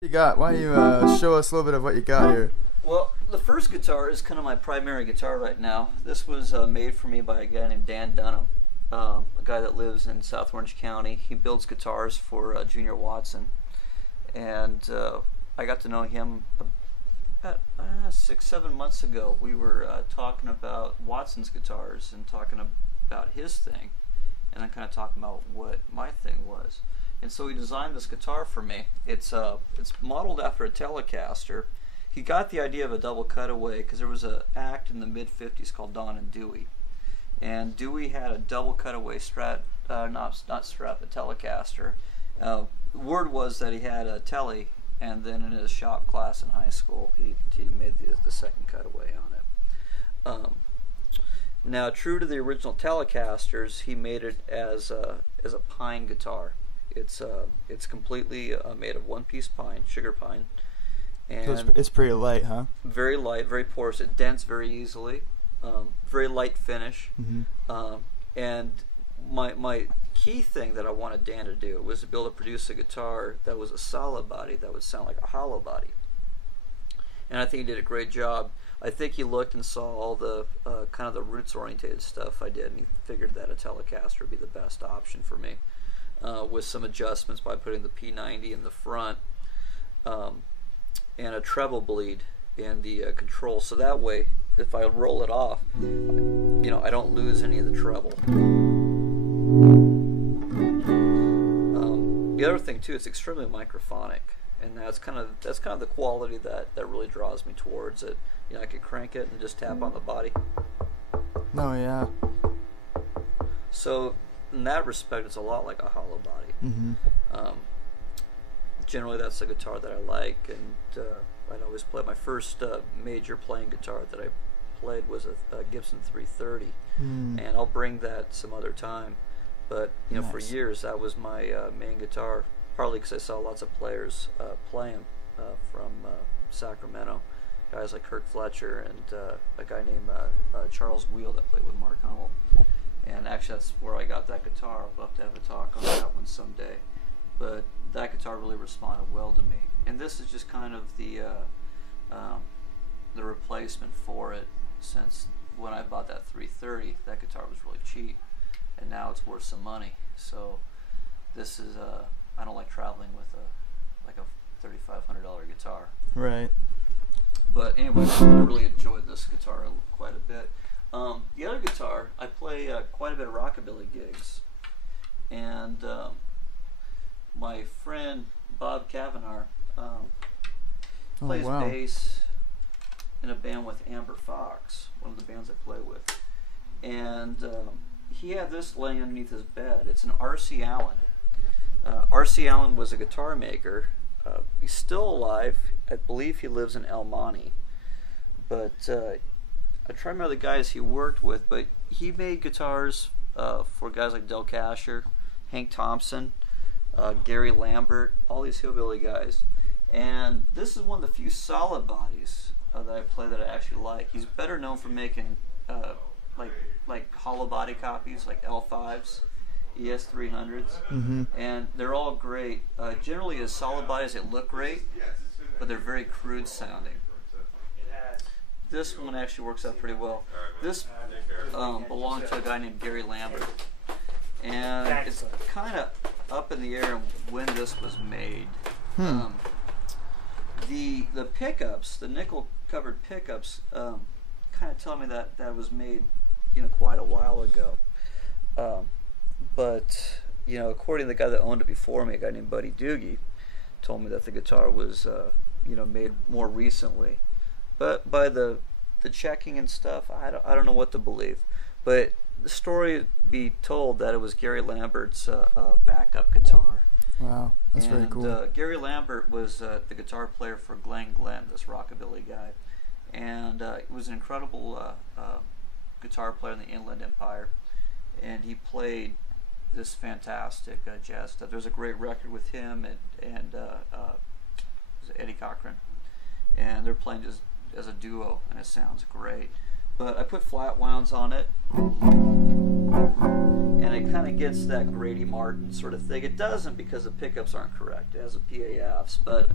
You got? Why don't you show us a little bit of what you got here? Well, the first guitar is kind of my primary guitar right now. This was made for me by a guy named Dan Dunham, a guy that lives in South Orange County. He builds guitars for Junior Watson, and I got to know him about 6-7 months ago. We were talking about Watson's guitars and talking about his thing, and then kind of talking about what my thing was. And so he designed this guitar for me. It's modeled after a Telecaster. He got the idea of a double cutaway because there was an act in the mid-50s called Don and Dewey. And Dewey had a double cutaway Strat, not Strat, but Telecaster. Word was that he had a Tele, and then in his shop class in high school, he made the second cutaway on it. Now, true to the original Telecasters, he made it as a pine guitar. It's completely made of one-piece pine, sugar pine, and So it's pretty light, huh? very light, very porous. It dents very easily. Very light finish. And my key thing that I wanted Dan to do was to be able to produce a guitar that was a solid body that would sound like a hollow body. And I think he did a great job. I think he looked and saw all the kind of the roots-oriented stuff I did, and he figured that a Telecaster would be the best option for me. With some adjustments by putting the P90 in the front and a treble bleed in the control, so that way if I roll it off, I don't lose any of the treble. The other thing too, it's extremely microphonic, and that's kind of the quality that really draws me towards it. I could crank it and just tap on the body. Oh yeah. So in that respect, it's a lot like a hollow body. Generally, that's the guitar that I like, and I'd always play. My first major playing guitar that I played was a Gibson 330, and I'll bring that some other time. But Nice. for years, that was my main guitar, partly because I saw lots of players play them from Sacramento, guys like Kirk Fletcher and a guy named Charles Wheel that played with Mark Hummel. And actually, that's where I got that guitar. I'll have to have a talk on that one someday. But that guitar really responded well to me. And this is just kind of the replacement for it, since when I bought that 330, that guitar was really cheap, and now it's worth some money. So this is I don't like traveling with a $3,500 guitar. Right. But anyway, I really enjoyed this guitar quite a bit. The other guitar, I play quite a bit of rockabilly gigs, and my friend Bob Kavanagh plays bass in a band with Amber Fox, one of the bands I play with, and he had this laying underneath his bed. It's an R.C. Allen. R.C. Allen was a guitar maker. He's still alive. I believe he lives in El Monte, but I try to remember the guys he worked with, but he made guitars for guys like Del Casher, Hank Thompson, Gary Lambert, all these hillbilly guys. And this is one of the few solid bodies that I play that I actually like. He's better known for making like hollow body copies, like L5s, ES300s, and they're all great. Generally, as solid bodies, they look great, but they're very crude sounding. This one actually works out pretty well. This belonged to a guy named Gary Lambert, and it's kind of up in the air when this was made. The pickups, the nickel-covered pickups, kind of tell me that was made, quite a while ago. But according to the guy that owned it before me, a guy named Buddy Doogie, told me that the guitar was, made more recently. But by the checking and stuff, I don't know what to believe. But the story be told that it was Gary Lambert's backup guitar. Wow, that's very cool. Gary Lambert was the guitar player for Glenn Glenn, this rockabilly guy, and he was an incredible guitar player in the Inland Empire, and he played this fantastic jazz stuff. There's a great record with him and Eddie Cochran, and they're playing just as a duo, and it sounds great. But I put flat wounds on it, and it kind of gets that Grady Martin sort of thing. It doesn't because the pickups aren't correct. It has a PAFs, but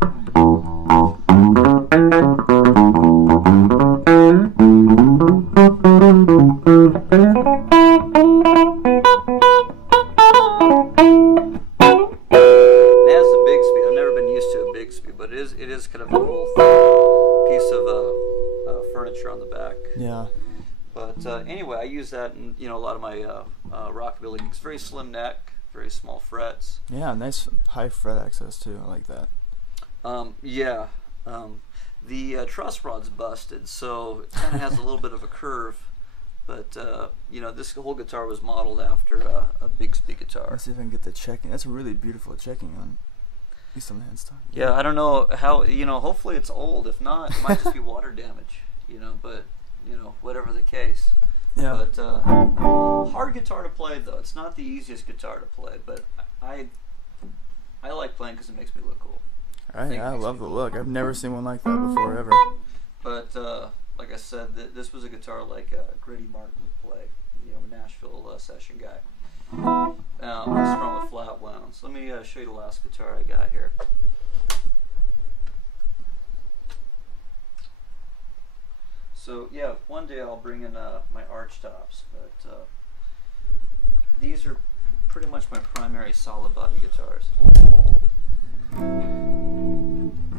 it is kind of a cool piece of furniture on the back. Yeah. But anyway, I use that in a lot of my rockabilly gigs. Very slim neck, very small frets. Yeah, nice high fret access too. I like that. Yeah. The truss rod's busted, so it kind of has a little bit of a curve. But this whole guitar was modeled after a Bigsby guitar. Let's see if I can get the checking. That's a really beautiful checking on. At least on the headstock. Yeah, I don't know how, hopefully it's old. If not, it might just be water damage, but, whatever the case. Yeah. But, hard guitar to play, though. It's not the easiest guitar to play, but I like playing because it makes me look cool. I love the look. I've never seen one like that before, ever. But, like I said, this was a guitar like Grady Martin would play, Nashville session guy. It's strung with flat wounds. Let me show you the last guitar I got here. So yeah, one day I'll bring in my arch tops, but these are pretty much my primary solid body guitars. I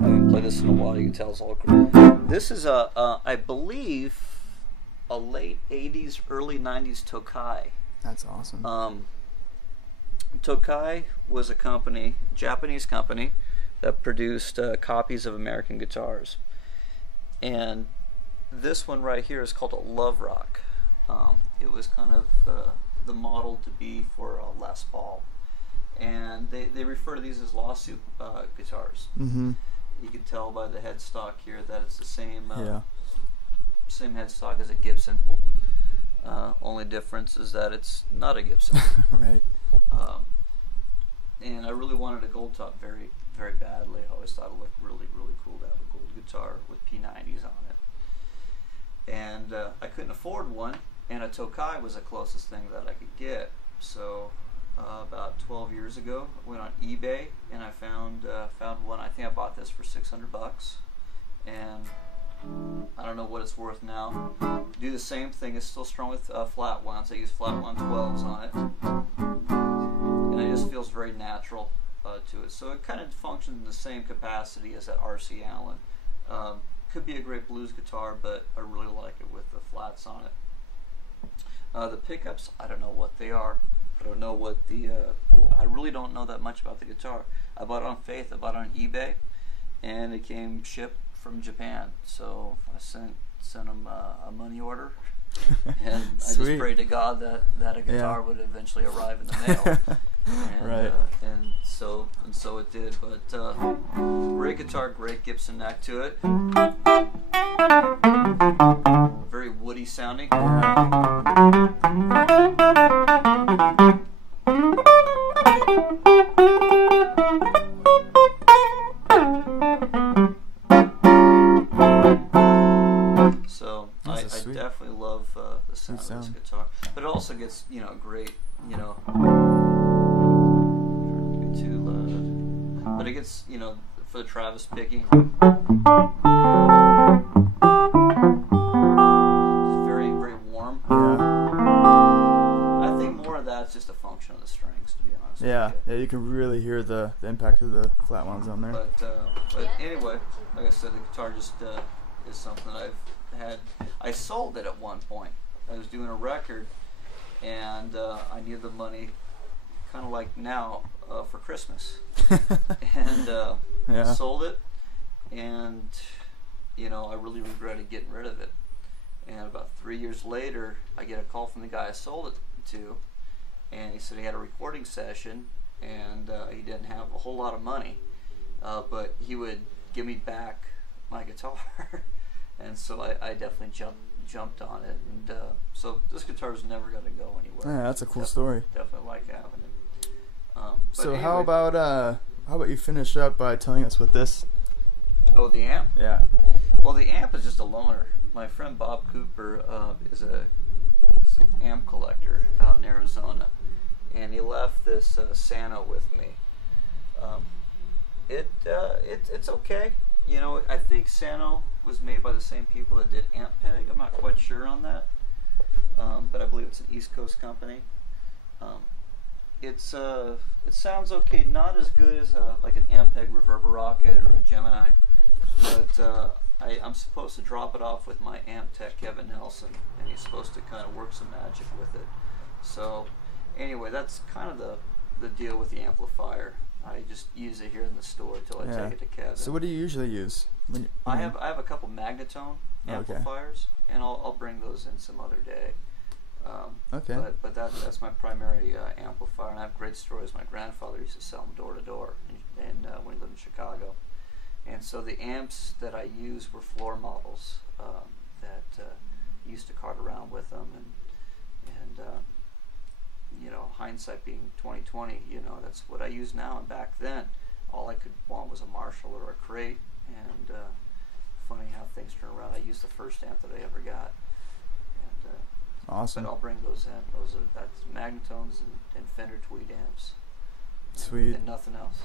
haven't played this in a while. You can tell it's all great. This is I believe a late '80s, early '90s Tokai. That's awesome. Tokai was a company, Japanese company, that produced copies of American guitars. And this one right here is called a Love Rock. It was kind of the model to be for Les Paul. And they refer to these as lawsuit guitars. Mm-hmm. You can tell by the headstock here that it's the same same headstock as a Gibson. Only difference is that it's not a Gibson. Right. And I really wanted a gold top very, very badly. I always thought it looked really, really cool to have a gold guitar with P90s on it. And I couldn't afford one, and a Tokai was the closest thing that I could get. So about 12 years ago, I went on eBay and I found one. I think I bought this for $600, and I don't know what it's worth now. Do the same thing. It's still strung with flat wounds. I use flat wound 12s on it, and it just feels very natural to it. So it kind of functions in the same capacity as that R.C. Allen. Could be a great blues guitar, but I really like it with the flats on it. The pickups, I don't know what they are. I don't know what I really don't know that much about the guitar. I bought it on faith. I bought it on eBay, and it came shipped from Japan. So I sent them a money order, and I just prayed to God that a guitar would eventually arrive in the mail. And, right. And so it did. But great guitar, great Gibson neck to it. Very woody sounding. So I definitely love the sound of this guitar, but it also gets great too loud, but it gets for the Travis picking. Very, very warm. I think more of that's just a function of the strings, to be honest. Yeah, you can really hear the impact of the flat ones on there. But anyway, like I said, the guitar just is something I've had. I sold it at one point. I was doing a record, and I needed the money, kind of like now, for Christmas. And I sold it, and I really regretted getting rid of it. And about 3 years later, I get a call from the guy I sold it to, and he said he had a recording session, and he didn't have a whole lot of money, but he would give me back my guitar. And so I definitely jumped on it, and so this guitar's never going to go anywhere. Yeah, that's a cool story. Definitely like having it. So anyway, how about you finish up by telling us what this? Oh, the amp? Yeah. Well, the amp is just a loaner. My friend Bob Cooper is an amp collector out in Arizona, and he this Sano with me. It's okay. You know, I think Sano was made by the same people that did Ampeg. I'm not quite sure on that, but I believe it's an East Coast company. It sounds okay. Not as good as like an Ampeg Reverberocket or a Gemini, but I'm supposed to drop it off with my amp tech Kevin Nelson, and he's supposed to kind of work some magic with it. So anyway, that's kind of the deal with the amplifier. I just use it here in the store till I take it to Kevin. So what do you usually use? I have a couple Magnetone amplifiers, and I'll bring those in some other day. Okay. But that's my primary amplifier, and I have great stories. My grandfather used to sell them door to door, and when he lived in Chicago. And so the amps that I use were floor models that used to cart around with them, and you know, hindsight being 2020, you know, that's what I use now. And back then, all I could want was a Marshall or a Crate. And funny how things turn around. I used the first amp that I ever got. And awesome. But I'll bring those in. That's Magnetones and Fender Tweed amps. Sweet. And nothing else.